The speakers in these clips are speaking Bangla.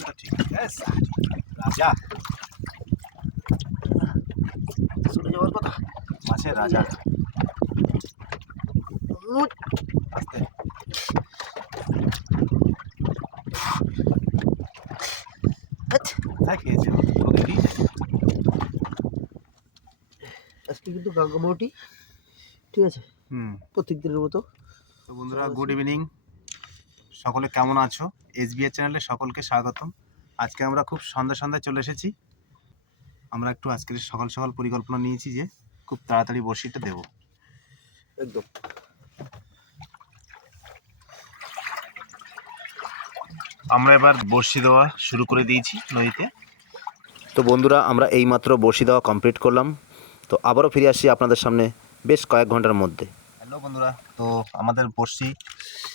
তাহলে তো ঠিক আছে। রাজা চলে যাওয়ার কথা। মাছের রাজা। আস্তে কোথায় খেয়েছে তোকে দিয়েছে? আজকে কিন্তু গাঙ্গামোটি ঠিক আছে, প্রত্যেক দিনের মতো। তো বন্ধুরা গুড ইভিনিং, সকলে কেমন আছো? এসবিএস চ্যানেলে সকলকে স্বাগতম। আজকে আমরা খুব সন্ধ্যায় চলে এসেছি। আমরা একটু আজকের সকাল সকাল পরিকল্পনা নিয়েছি যে খুব তাড়াতাড়ি বড়শিটা দেব। একদম আমরা এবার বড়শি দেওয়া শুরু করে দিয়েছি নদীতে। তো বন্ধুরা আমরা এইমাত্র বড়শি দেওয়া কমপ্লিট করলাম। তো আবারও ফিরে আসছি আপনাদের সামনে বেশ কয়েক ঘন্টার মধ্যে। হ্যালো বন্ধুরা, তো আমাদের বড়শি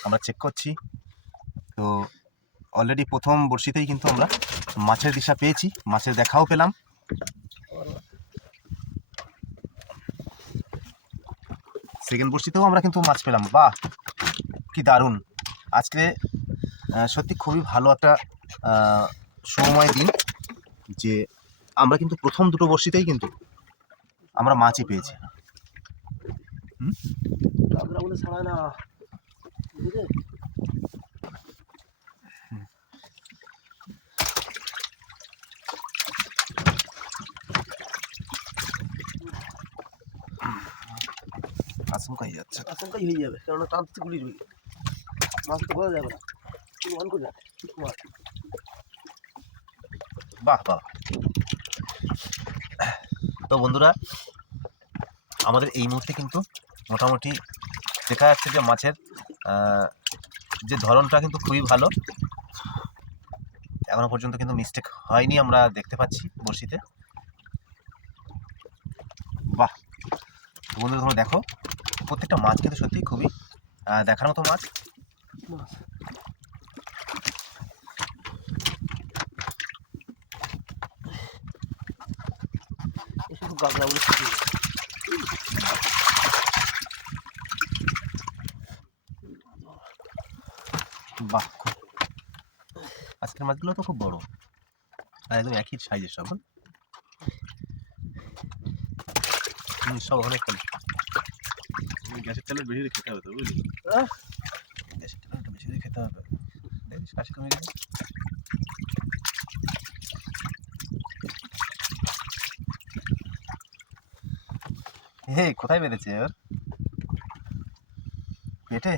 আমরা চেক করছি। তো অলরেডি প্রথম বড়শিতেই কিন্তু আমরা মাছের দিশা পেয়েছি, মাছের দেখাও পেলাম। সেকেন্ড বড়শিতেও আমরা কিন্তু মাছ পেলাম। বাহ, কি দারুণ! আজকে সত্যি খুবই ভালো একটা সময় দিন যে আমরা কিন্তু প্রথম দুটো বড়শিতেই কিন্তু আমরা মাছই পেয়েছি। ছাড়ায় না আশঙ্কাই যাচ্ছে, আশঙ্কাই হয়ে যাবে, কেননা টানতে গুলি রইল, মাছ তো বোঝা যাবে না। অন করে বাহ বাহ। তো বন্ধুরা আমাদের এই মুহূর্তে কিন্তু মোটামুটি দেখা যাচ্ছে যে মাছের যে ধরনটা কিন্তু খুবই ভালো। এখনো পর্যন্ত কিন্তু মিস্টেক হয়নি, আমরা দেখতে পাচ্ছি বড়শিতে। বাহ বন্ধুরা, তোমরা দেখো প্রত্যেকটা মাছ কিন্তু সত্যি খুবই দেখার মতো মাছ। বাহ, আজকের মাছগুলো তো খুব বড়, একদম একই সাইজের সব। সব অনেক কম। গ্যাসের তেলে বেশি খেতে হবে তো, বুঝলি? গ্যাসের তেলে একটু বেশি খেতে হবে। দেখিস কাশি কমে গেছে। হে, কোথায় বেঁধেছে ওর পেটে?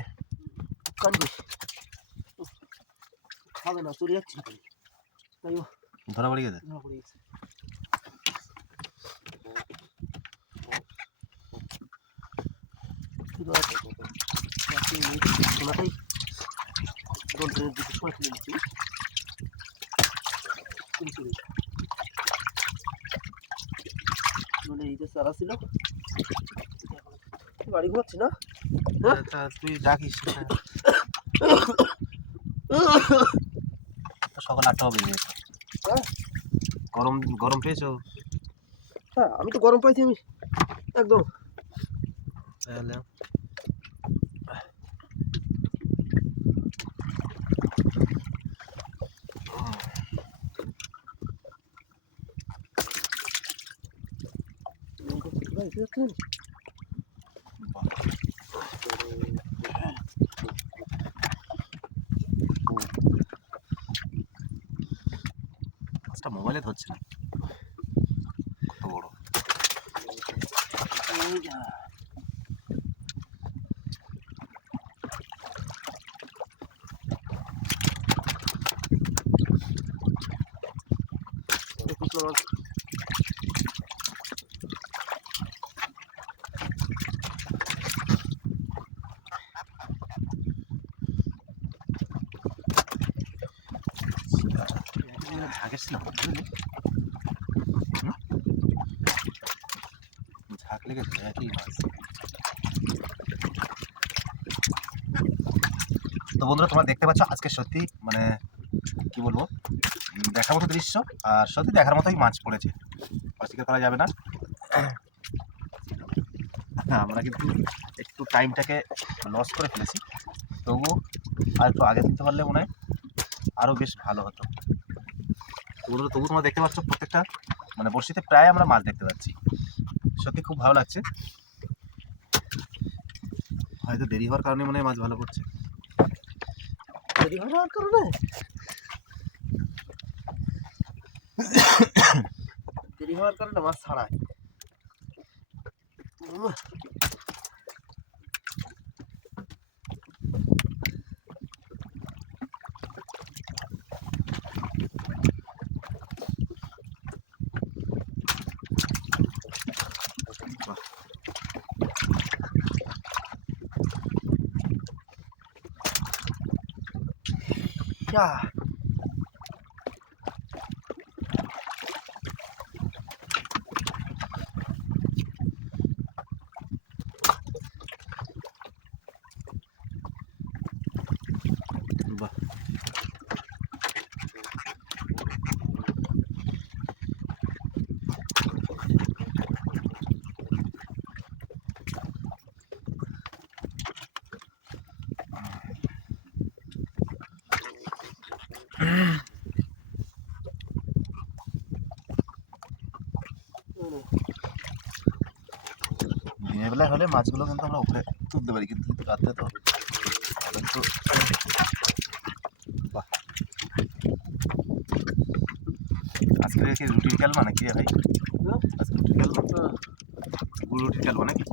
খাবে না, চলে যাচ্ছে তাই ধরা পড়ে গেছে। ধরা পড়ে গেছে। মানে এই যে চারা ছিল, বাড়ি ঘুমাচ্ছি না। তুই ডাকিস সকাল 8টা বেজে গেছে। গরম গরম পেয়েছো? হ্যাঁ, আমি তো গরম পাইছি, আমি একদম। মাছটা মোবাইলে ধরছে না, কত বড়। ঝাঁকের ছিল, ঝাঁক লেগেছে একই মাছ। তো বন্ধুরা তোমরা দেখতে পাচ্ছ আজকে সত্যি মানে কি বলবো, দেখার মতো দৃশ্য, আর সত্যি দেখার মতোই মাছ পড়েছে, অস্বীকার করা যাবে না। আমরা কিন্তু একটু টাইমটাকে লস করে ফেলেছি, তবুও আর একটু আগে দিতে পারলে মনে হয় আরও বেশ ভালো হতো। বন্ধুরা তবু তোমরা দেখতে পাচ্ছ প্রত্যেকটা মানে বড়শিতে প্রায় আমরা মাছ দেখতে পাচ্ছি, সত্যি খুব ভালো লাগছে। হয়তো দেরি হওয়ার কারণে মনে হয় মাছ ভালো পড়ছে। দেরি হওয়ার কারণে দেরি হওয়ার কারণে মাছ ছাড়ায়। Yeah. বাহ, দিনের বেলায় হলে মাছগুলো কিন্তু আমরা উপরে তুলতে পারি, কিন্তু রাত্রে তো আমাদের তো বাহ। আজকে কি রুটির খেলবা নাকি রে ভাই? আজকে রুটির খেলবা, গুড় রুটির খেলবা নাকি?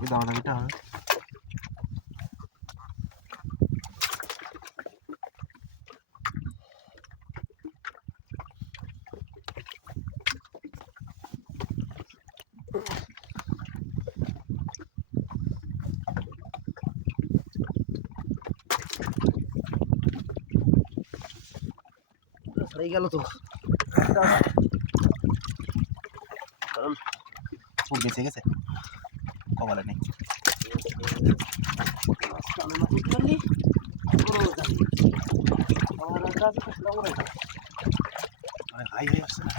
ওই দামাদামিটা হবে। ছাড়াই গেল তো। কারণ খুব বেঁচে গেছে, কপালে নেই। আমি মাছ উঠতে পারলি বড় জানি আমার রাজা আছে তো সেটা মনে হয় হাই হাই আসছে না।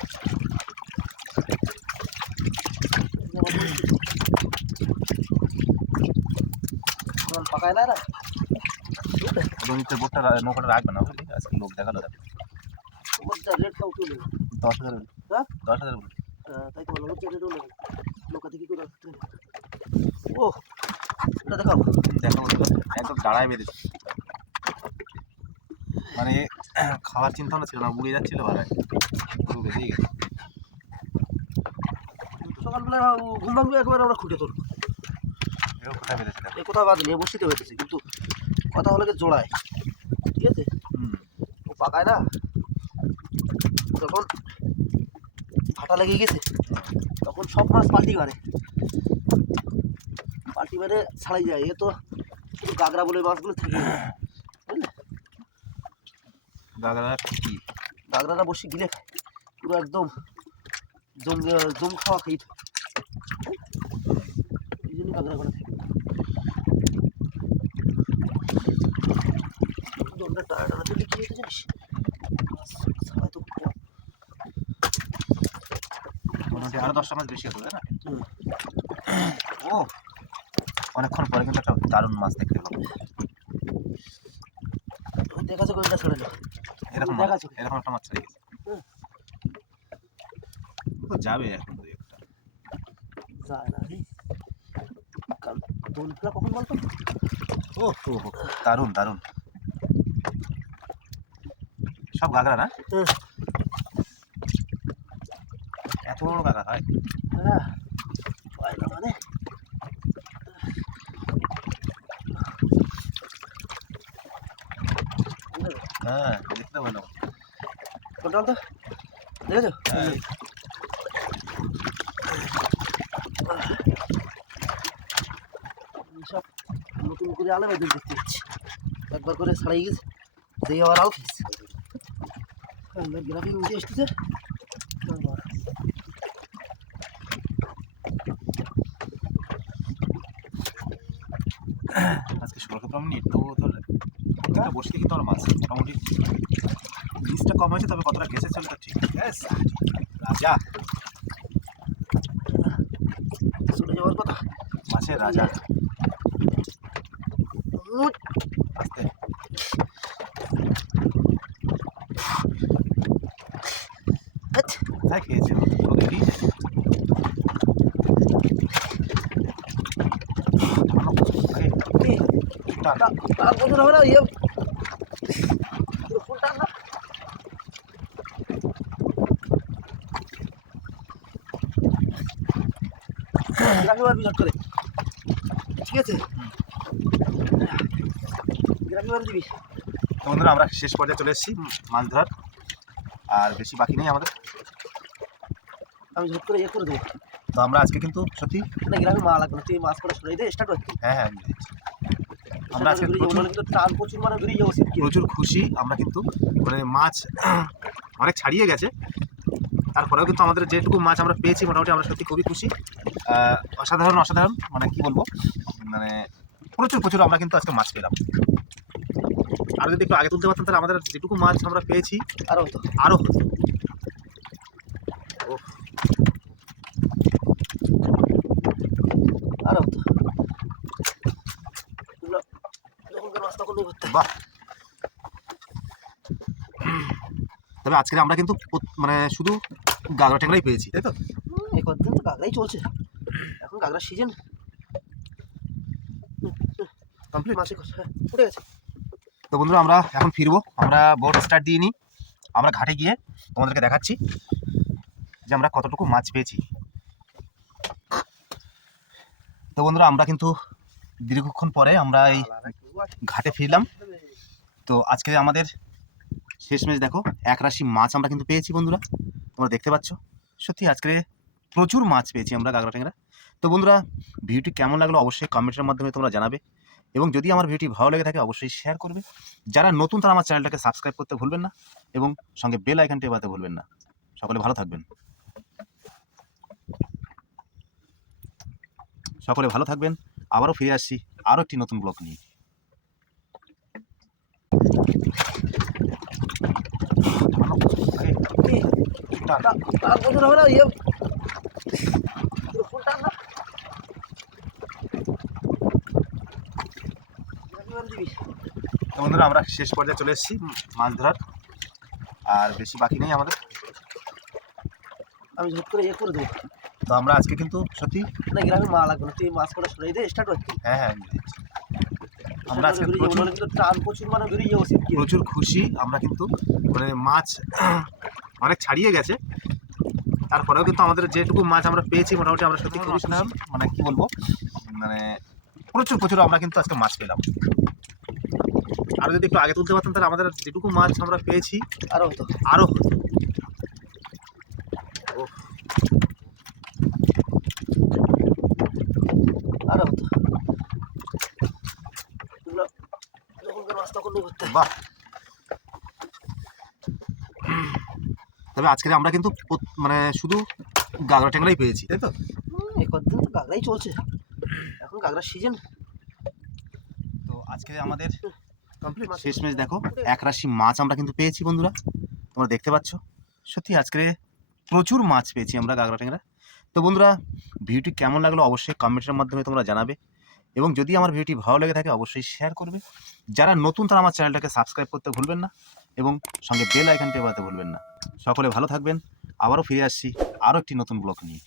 পাকায় না রোহিতের বোটটা নৌকাটা রাখবে না বুঝলি, আজকে লোক দেখালো যাবে। তোমার যা রেট তাও তুলে 10,000 হ্যাঁ 10,000 বলি। তাই তো বললাম রেট নেই নৌকা থেকে করে ও এটা দেখাও দেখো একদম দাঁড়ায় বেঁধেছে, মানে খাওয়ার চিন্তা ভাবনা ছিল না, উড়ে যাচ্ছিল ভাড়ায়, পুরো বেঁধেই গেছে। সকালবেলা ঘুম ভাঙবে একবার আমরা খুঁটে তুলবো। এও কোথায় বেঁধেছে দেখো। এ কোথাও বাদিনি বসিতে হয়েছে, কিন্তু কথা হলে কি জোড়ায়, ঠিক আছে ও পাকায় না যখন ভাটা লেগে গেছে তখন সব মাছ পাল্টি মারে ছাড়াই যায়। এ তো শুধু গাগরা বলে মাছগুলো থেকে যায়, বুঝলে গাগরা কি গাগরাটা বসে গিলে খায় পুরো একদম জম খাওয়া খেয়ে এই জন্য গাগরা করে থাকে। জলটা টায়ার দিলে কি হতে জানিস ছাড়াই তো মোটামুটি আরো 10টা মাছ বেশি হতো তাই না? ও অনেকক্ষণ পরে কিন্তু একটা দারুণ মাছ দেখতে পেলাম। দেখা যাচ্ছে কোনটা ছেড়ে এরকম দেখা যাচ্ছে এরকম একটা মাছ ছেড়ে গেছে, যাবে এখন দুই একটা। যায় না রে দোল ফেলা কখন বলতো? ও দারুণ দারুণ সব গাগরা না? এত বড় গাগরা হয়? হ্যাঁ পয়লা মানে হ্যাঁ দেখতে ভালো। কোনটা তো দেখেছো? সব নতুন করে আলাদা দেখতে পাচ্ছি, একবার করে ছাড়াই গেছে সেই আবার আউট হয়েছে। গ্রাফিক উঠে এসতেছে আজকে 16-17 মিনিট, তবুও তো বসতে কিন্তু আমার মাছ মোটামুটি বীজটা কম হয়েছে, তবে কতটা গেছে চলে তো ঠিক আছে। রাজা চলে যাওয়ার কথা। মাছের রাজা। আস্তে আচ্ছা, তাই খেয়েছে ওকে দিয়েছে। কি? তার বছর হবে না ইয়ে পুরো ফুল টান না। গ্রামে মারবি ঝট করে, ঠিক আছে? গ্রামে মার দিবি। তো বন্ধুরা আমরা শেষ পর্যায়ে চলে এসেছি মাছ ধরার, আর বেশি বাকি নেই আমাদের। আমি ঝট করে ইয়ে করে দেবো। তো আমরা আজকে কিন্তু সত্যি না গ্রামে মা লাগবে না, তুই মাছ করা শুনে দে, স্টার্ট করতে। হ্যাঁ হ্যাঁ আমি দিচ্ছি। আমরা আজকে কিন্তু টান প্রচুর মানে বেরিয়ে যাবো শীত প্রচুর খুশি আমরা কিন্তু, মানে মাছ অনেক ছাড়িয়ে গেছে, তারপরেও কিন্তু আমাদের যেটুকু মাছ আমরা পেয়েছি মোটামুটি আমরা সত্যি খুবই খুশি। অসাধারণ অসাধারণ, মানে কি বলবো, মানে প্রচুর প্রচুর আমরা কিন্তু আজকে মাছ পেলাম। আর যদি একটু আগে তুলতে পারতাম তাহলে আমাদের যেটুকু মাছ আমরা পেয়েছি আরো হতো। আরও হতো। আরো হতো। এগুলো যখনকার মাছ তখন করতে। বাহ, তবে আজকে আমরা কিন্তু মানে শুধু গাগরা ট্যাংরাই পেয়েছি, তাই তো? এই কদিন তো কাঁকড়াই চলছে, এখন কাঁকড়ার সিজন কমপ্লিট। মাসে উঠে গেছে। তো বন্ধুরা আমরা এখন ফিরবো, আমরা বোট স্টার্ট দিয়ে নিই, আমরা ঘাটে গিয়ে তোমাদেরকে দেখাচ্ছি যে আমরা কতটুকু মাছ পেয়েছি। তো বন্ধুরা আমরা কিন্তু দীর্ঘক্ষণ পরে আমরা এই ঘাটে ফিরলাম। তো আজকে আমাদের শেষমেশ দেখো এক রাশি মাছ আমরা কিন্তু পেয়েছি বন্ধুরা, তোমরা দেখতে পাচ্ছ। সত্যি আজকে প্রচুর মাছ পেয়েছি আমরা গাগরা ট্যাংরা। তো বন্ধুরা ভিডিওটি কেমন লাগলো অবশ্যই কমেন্টের মাধ্যমে তোমরা জানাবে, এবং যদি আমার ভিডিওটি ভালো লেগে থাকে অবশ্যই শেয়ার করবে। যারা নতুন তারা আমার চ্যানেলটাকে সাবস্ক্রাইব করতে ভুলবেন না, এবং সঙ্গে বেল আইকনটি বাজাতে ভুলবেন না। সকলে ভালো থাকবেন, সকলে ভালো থাকবেন। আবারও ফিরে আসছি আরও একটি নতুন ব্লগ নিয়ে। কি? তার বছর হবে না ইয়ে পুরো ফুল টান না। গ্রামে মার দিবি। তো বন্ধুরা আমরা শেষ পর্যায়ে চলে এসেছি মাছ ধরার, আর বেশি বাকি নেই আমাদের। আমি ঝট করে ইয়ে করে দেবো। তো আমরা আজকে কিন্তু সত্যি না গ্রামে মা লাগবে না, তুই মাছ করা শুনে দে, স্টার্ট করতে। হ্যাঁ হ্যাঁ আমি দিচ্ছি। আমরা আজকে কিন্তু টান প্রচুর মানে বেরিয়ে যাবো শীত প্রচুর খুশি আমরা কিন্তু, মানে মাছ অনেক ছাড়িয়ে গেছে, তারপরেও কিন্তু আমাদের যেটুকু মাছ আমরা পেয়েছি মোটামুটি আমরা সত্যি খুবই খুশি। মানে কি বলবো, মানে প্রচুর প্রচুর আমরা কিন্তু আজকে মাছ পেলাম। আর যদি একটু আগে তুলতে পারতাম তাহলে আমাদের যেটুকু মাছ আমরা পেয়েছি আরো হতো। আরও হতো। আরো হতো। এগুলো যখনকার মাছ তখন করতে। বাহ, তবে আজকে আমরা কিন্তু মানে শুধু গাগরা ট্যাংরাই পেয়েছি, তাই তো? এই কদিন তো কাঁকড়াই চলছে, এখন কাঁকড়ার সিজন। তো আজকে আমাদের কমপ্লিট। শেষমেশ দেখো এক রাশি মাছ আমরা কিন্তু পেয়েছি বন্ধুরা, তোমরা দেখতে পাচ্ছ। সত্যি আজকে প্রচুর মাছ পেয়েছি আমরা গাগরা ট্যাংরা। তো বন্ধুরা ভিডিওটি কেমন লাগলো অবশ্যই কমেন্টের মাধ্যমে তোমরা জানাবে, এবং যদি আমার ভিডিওটি ভালো লেগে থাকে অবশ্যই শেয়ার করবে। যারা নতুন তারা আমার চ্যানেলটাকে সাবস্ক্রাইব করতে ভুলবেন না, এবং সঙ্গে বেল আইকনটি বাজাতে ভুলবেন না। সকলে ভালো থাকবেন, আবারও ফিরে আসছি আরও একটি নতুন ব্লগ নিয়ে।